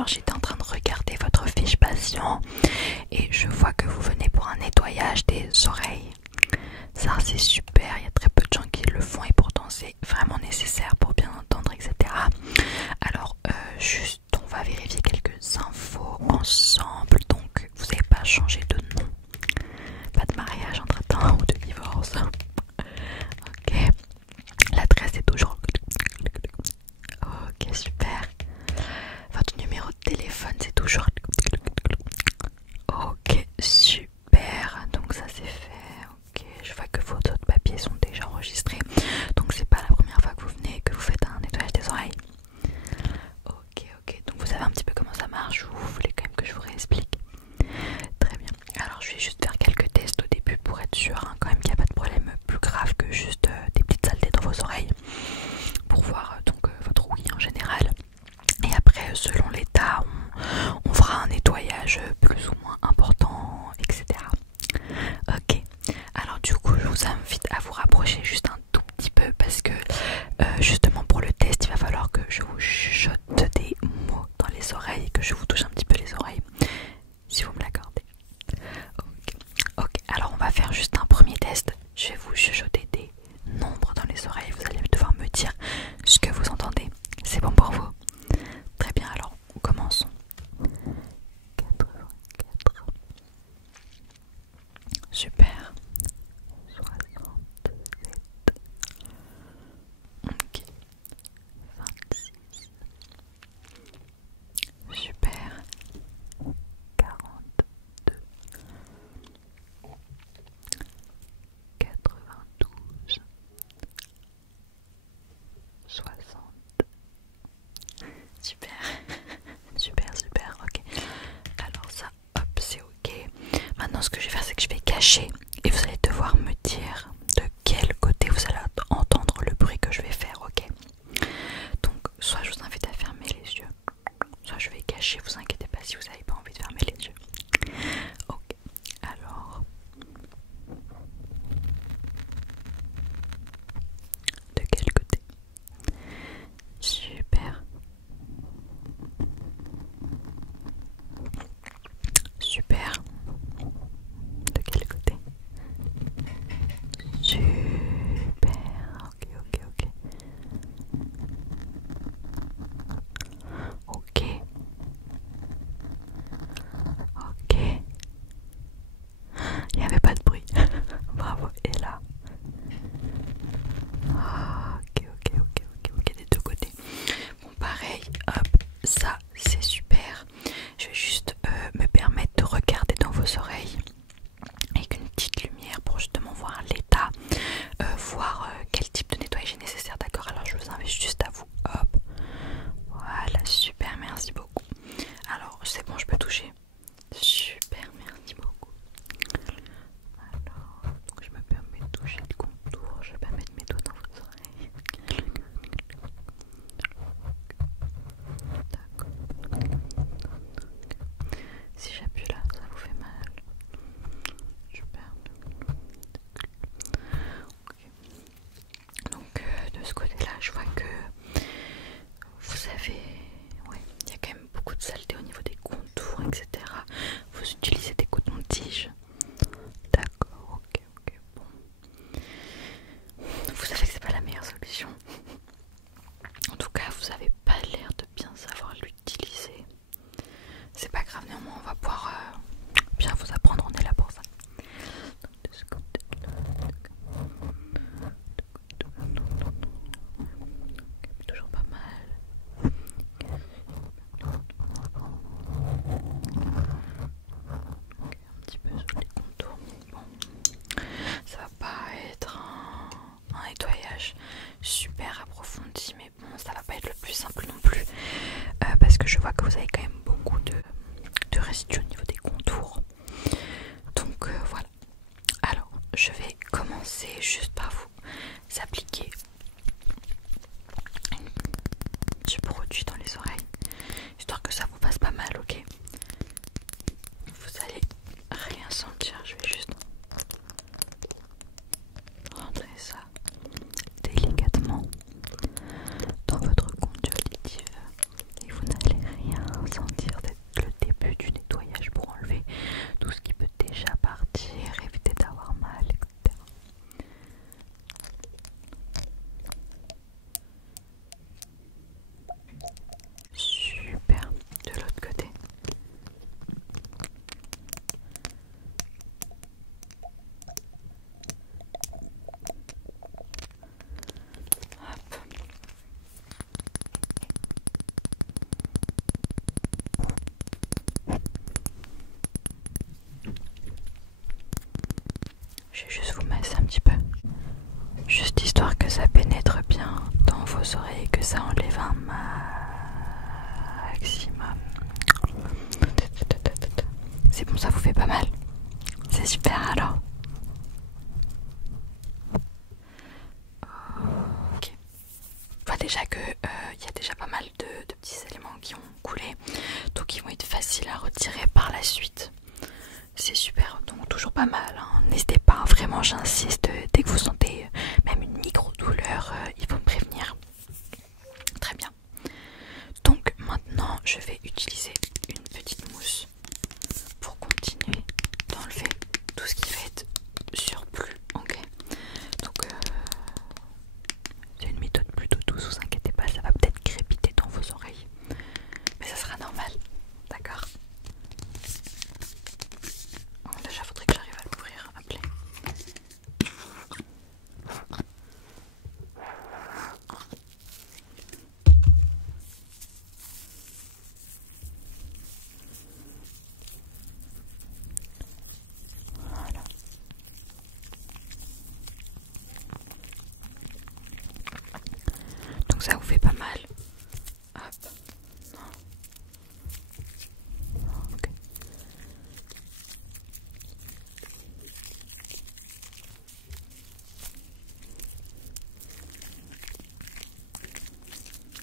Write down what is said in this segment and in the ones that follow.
Alors j'étais en train de regarder votre fiche patient et je vois que vous venez pour un nettoyage des oreilles. Ça c'est super, il y a très peu de gens qui le font et pourtant c'est vraiment nécessaire pour bien entendre, etc. Alors juste on va vérifier quelques infos ensemble. Donc vous n'avez pas changé de nom, pas de mariage entre temps ou de divorce. Ok, l'adresse est toujours... Ok, super. Votre numéro de téléphone c'est toujours... Ok, super. Donc ça c'est fait. Ok, je vois que vos autres papiers sont déjà enregistrés. Donc c'est pas la première fois que vous venez et que vous faites un nettoyage des oreilles. Ok, ok. Donc vous savez un petit peu comment ça marche ou vous voulez quand même que je vous réexplique? Très bien. Alors je vais juste faire quelques tests au début pour être sûr quand même qu'il n'y a pas de problème plus grave que juste des petites saletés dans vos oreilles. Pour voir votre ouïe en général. Et après selon l'état on fera un nettoyage plus ou moins important, etc. Ok, alors du coup je vous invite à vous rapprocher juste un tout petit peu parce que justement pour le test il va falloir que je vous chuchote des mots dans les oreilles et que je vous touche un petit peu les oreilles, si vous me l'accordez. Ok, ok, alors on va faire juste un premier test. Je vais vous chuchoter des nombres dans les oreilles, vous allez devoir me dire ce que vous entendez. C'est bon pour vous? Très bien, alors commençons. 84. Super. 67. Ok. 26. Super. 42. 92. 60. Super. Super, super, ok. Alors ça, hop, c'est ok. Maintenant ce que je vais faire c'est que je vais cacher et vous allez devoir me dire de quel côté vous allez entendre le bruit que je vais faire, ok? Donc soit je vous invite à fermer les yeux, soit je vais cacher, vous inquiétez pas si vous n'avez pas envie de fermer les yeux. Ok, alors de quel côté? Super. Super. De quel côté? Super. Ok, ok, ok. Ok. Ok. Il n'y avait pas de bruit. Bravo. Et là? Ok, ok, ok, ok, ok, des deux côtés. Bon, pareil, hop, ça c'est super. Je vais juste me permettre de regarder dans vos oreilles avec une petite lumière pour justement voir l'état, voir quel type de nettoyage est nécessaire, d'accord? Alors je vous invite juste à vous, hop, voilà, super, merci beaucoup. Alors c'est bon, je peux toucher? Super, merci beaucoup. Alors, donc je me permets de toucher le contour, je vais pas mettre mes doigts dans vos oreilles. D'accord. Si j'appuie là, ça vous fait mal. Super. Okay. Donc de ce côté-là, je vois que vous avez... Ouais, il y a quand même beaucoup de saleté au niveau des contours, etc. Vous utilisez des cotons-tiges. D'accord, ok, ok, bon. Vous savez que c'est pas la meilleure solution. En tout cas, vous avez pas l'air de bien savoir l'utiliser. C'est pas grave, néanmoins, on va pouvoir bien vous apprendre, on est là pour ça. Donc, de ce côté-là. Toujours pas mal. Ok, un petit peu sur les contours. Bon, ça va pas être un nettoyage super approfondi, mais bon, ça va pas être le plus simple non plus, parce que je vois que vous avez quand même beaucoup de résidus au niveau des contours. Donc voilà. Alors, je vais commencer juste par vous appliquer du produit dans les oreilles, histoire que ça vous fasse pas mal, ok? Vous allez rien sentir, je vais juste rentrer ça délicatement dans votre conduit auditif et vous n'allez rien sentir. vos oreilles, que ça enlève un maximum. C'est bon, ça vous fait pas mal? C'est super alors. Ok. Je vois déjà que y a déjà pas mal de petits éléments qui ont coulé, donc ils vont être faciles à retirer par la suite. C'est super, donc toujours pas mal, hein. N'hésitez pas, vraiment j'insiste, dès que vous sentez même une micro-douleur, il faut me prévenir. Très bien. Donc maintenant je vais utiliser une petite mousse pour continuer d'enlever tout ce qui va être surplus. Ok. Donc c'est une méthode plutôt douce, vous inquiétez pas, ça va peut-être crépiter dans vos oreilles, mais ça sera normal, d'accord? Déjà faudrait que j'arrive à l'ouvrir, appelez. Voilà. Donc ça vous fait pas mal. Hop. Non. Ok.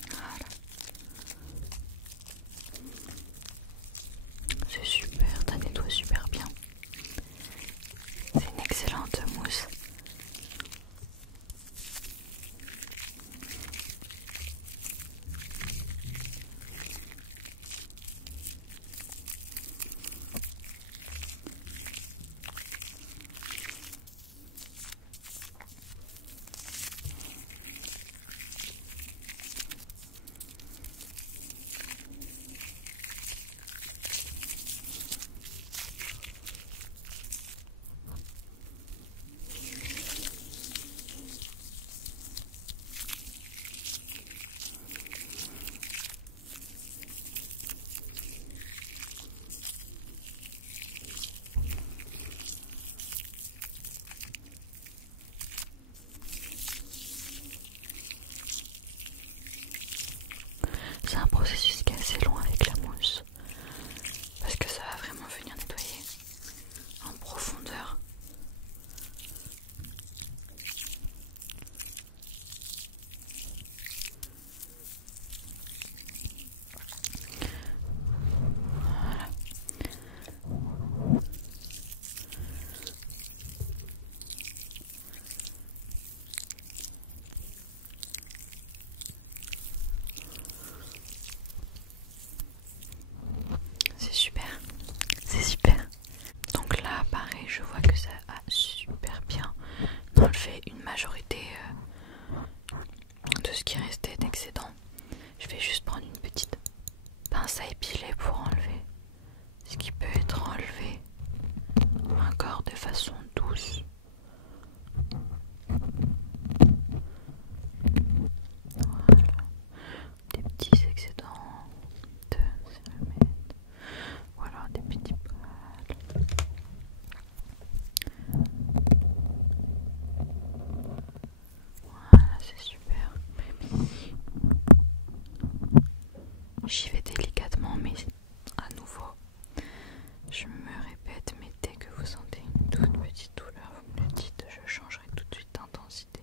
Voilà. C'est super, ça nettoie super bien. C'est une excellente mousse. C'est un processus qui est assez long avec la mousse, parce que ça va vraiment venir nettoyer en profondeur. Voilà. C'est super, c'est super. Donc là, pareil, je vois que ça a super bien enlevé une majorité de ce qui restait d'excédent. Je vais juste prendre une petite pince à épiler pour enlever ce qui peut être enlevé encore de façon douce. Voilà, des petits excédents de céramètre. Voilà, des petits poils. Voilà, c'est super. J'y vais délicatement, mais à nouveau, je me répète, mais dès que vous sentez une toute petite douleur, vous me le dites, je changerai tout de suite d'intensité.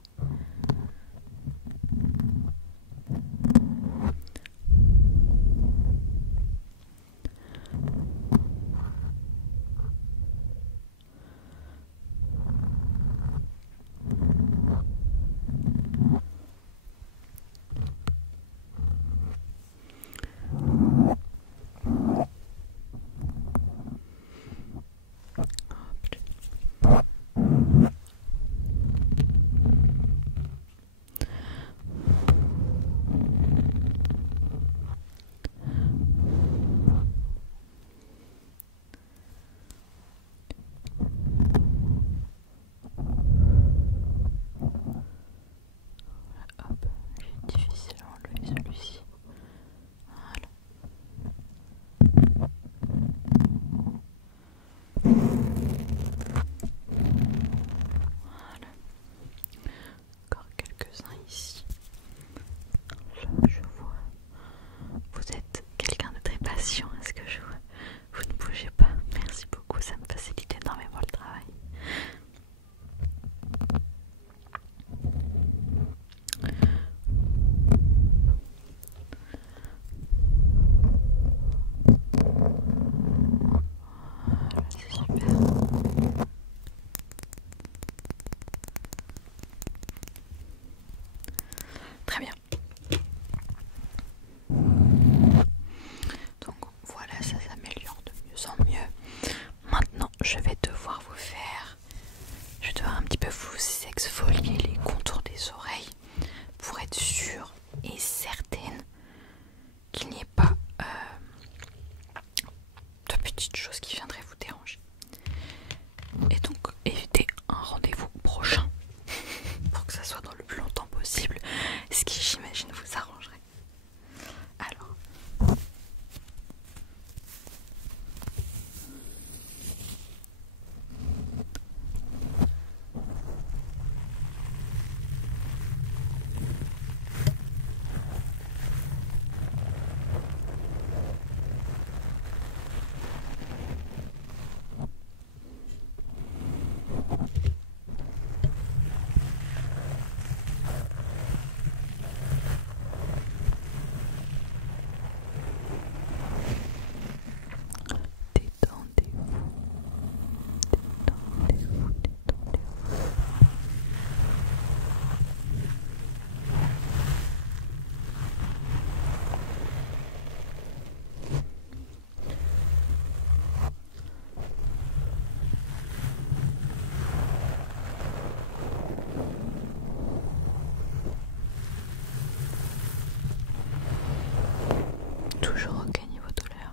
Toujours ok niveau douleur.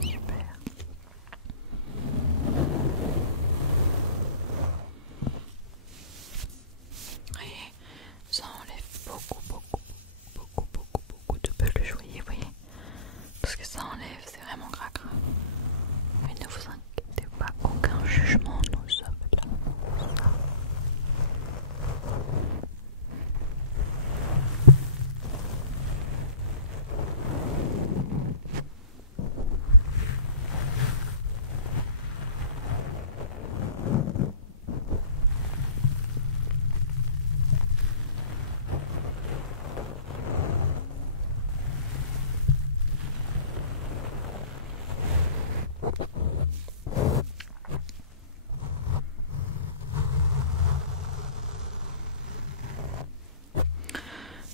Super. Voyez, ça enlève beaucoup de peluche, voyez. Tout ce que ça enlève, c'est vraiment grave. Mais ne vous inquiétez pas, aucun jugement, nous sommes là pour ça.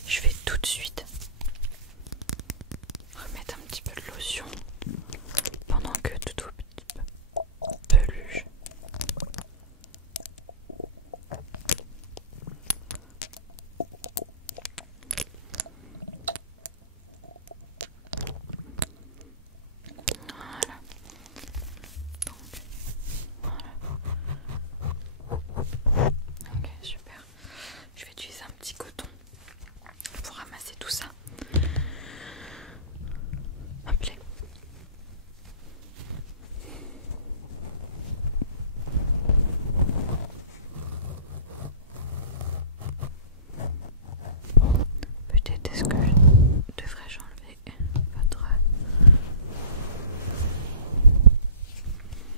Je vais tout de suite remettre un petit peu de lotion pendant que toutes vos petites peluches voilà. Ok, super. Je vais utiliser un petit coton pour ramasser tout ça. Appelez. Peut-être est-ce que devrais-je enlever votre...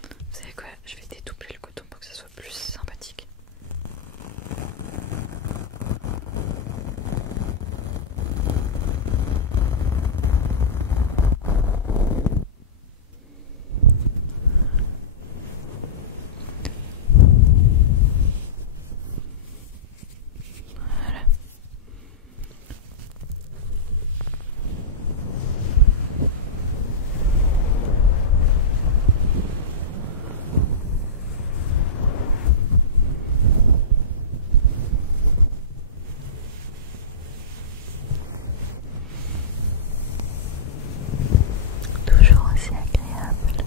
Vous savez quoi? Je vais dédoubler le coton pour que ça soit plus sympathique. Voilà. Toujours aussi agréable.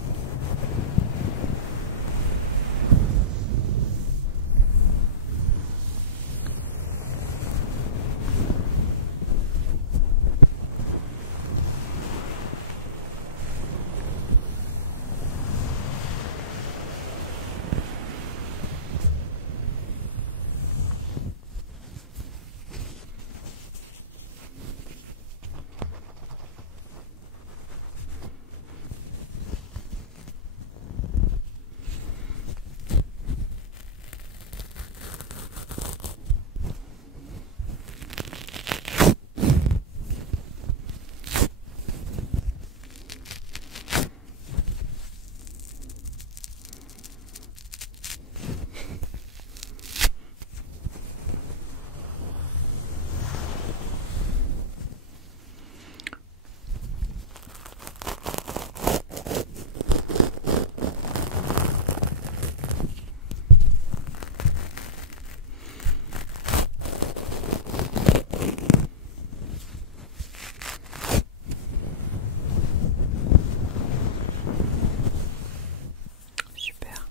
Super.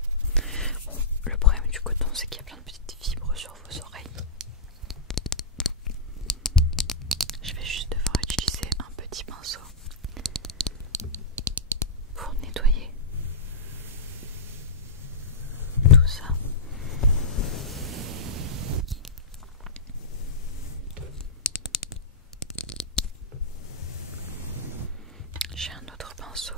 Bon, le problème du coton, c'est qu'il y a plein de petites fibres sur vos oreilles. Je vais juste devoir utiliser un petit pinceau pour nettoyer tout ça. J'ai un autre pinceau.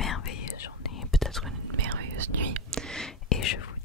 merveilleuse journée, peut-être une merveilleuse nuit. Et je vous